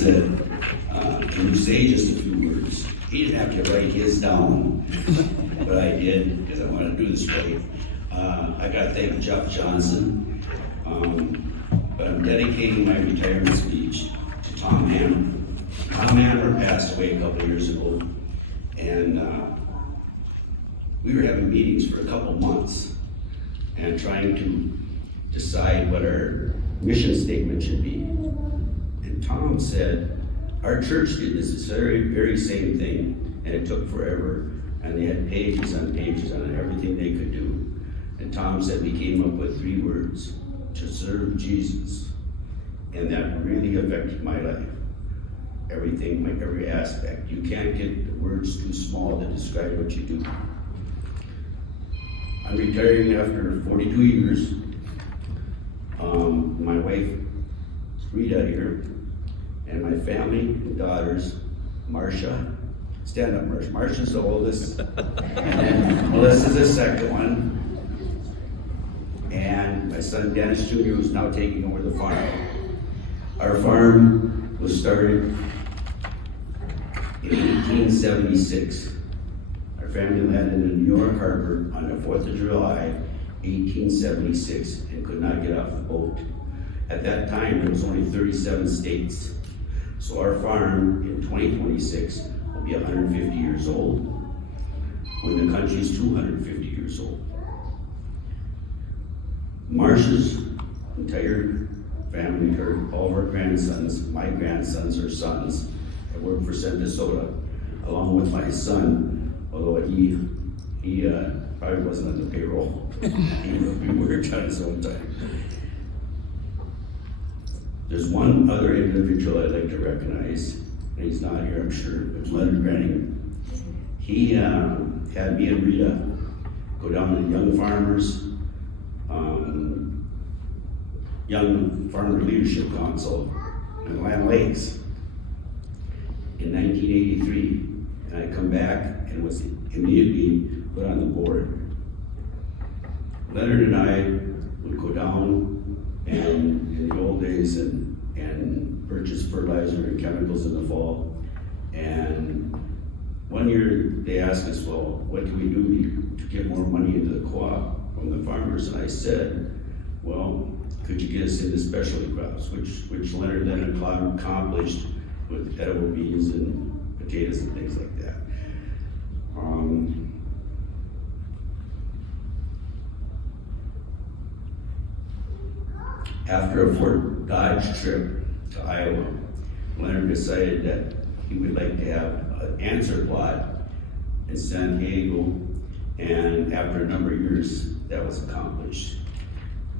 said, can you say just a few words? He didn't have to write his down, but I did because I wanted to do this right. I got to thank Jeff Johnson, but I'm dedicating my retirement speech to Tom Hammer. Tom Hammer passed away a couple years ago, and we were having meetings for a couple months and trying to decide what our mission statement should be. And Tom said, our church did this very same thing, and it took forever, and they had pages on pages on everything they could do. And Tom said we came up with 3 words: to serve Jesus. And that really affected my life. Everything, every aspect. You can't get the words too small to describe what you do. I'm retiring after 42 years. My wife, Rita here, and my family and daughters, Marcia. Stand up, Marcia. Marcia's the oldest. And then Melissa's the second one. And my son Dennis Jr., who's now taking over the farm. Our farm was started in 1876. Our family landed in New York Harbor on the 4th of July, 1876, and could not get off the boat. At that time, there was only 37 states. So our farm in 2026 will be 150 years old, when the country is 250 years old. Marcia's entire family, all of her grandsons, my grandsons or sons, have worked for Sota, along with my son, although he probably wasn't on the payroll. He worked on his own time. There's one other individual I'd like to recognize, and he's not here, I'm sure, but Leonard Granning. He had me and Rita go down to the Young Farmer Leadership Council in Land Lakes in 1983, and I come back and was immediately put on the board. Leonard and I would go down and in the old days and purchase fertilizer and chemicals in the fall. And one year they asked us, well, what can we do to get more money into the co-op from the farmers? And I said, well, could you get us into specialty crops, which Leonard then accomplished with edible beans and potatoes and things like that. After a Fort Dodge trip to Iowa, Leonard decided that he would like to have an answer plot in San Diego, and after a number of years, that was accomplished.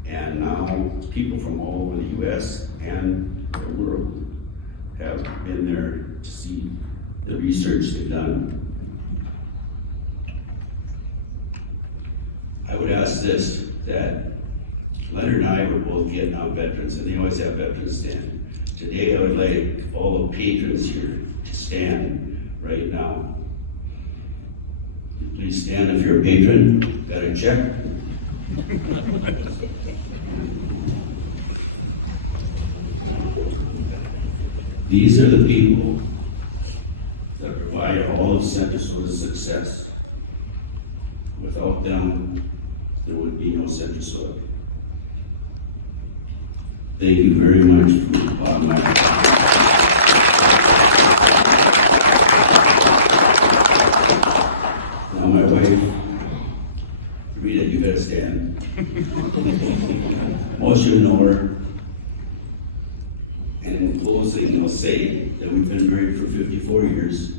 And now people from all over the US and the world have been there to see the research they've done. I would ask this, that Leonard and I were both Vietnam veterans, and they always have veterans stand. Today I would like all the patrons here to stand right now. Please stand if you're a patron. Got a check? These are the people that provide all of Centra's success. Without them, there would be no Centra. Thank you very much for allowing my Now my wife, Rita, you gotta stand. Most of you know her. And in closing, I'll say that we've been married for 54 years.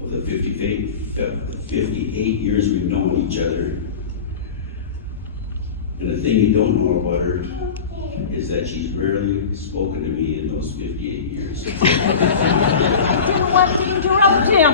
Of the 58 years we've known each other. And the thing you don't know about her is that she's rarely spoken to me in those 58 years. I didn't want to interrupt him.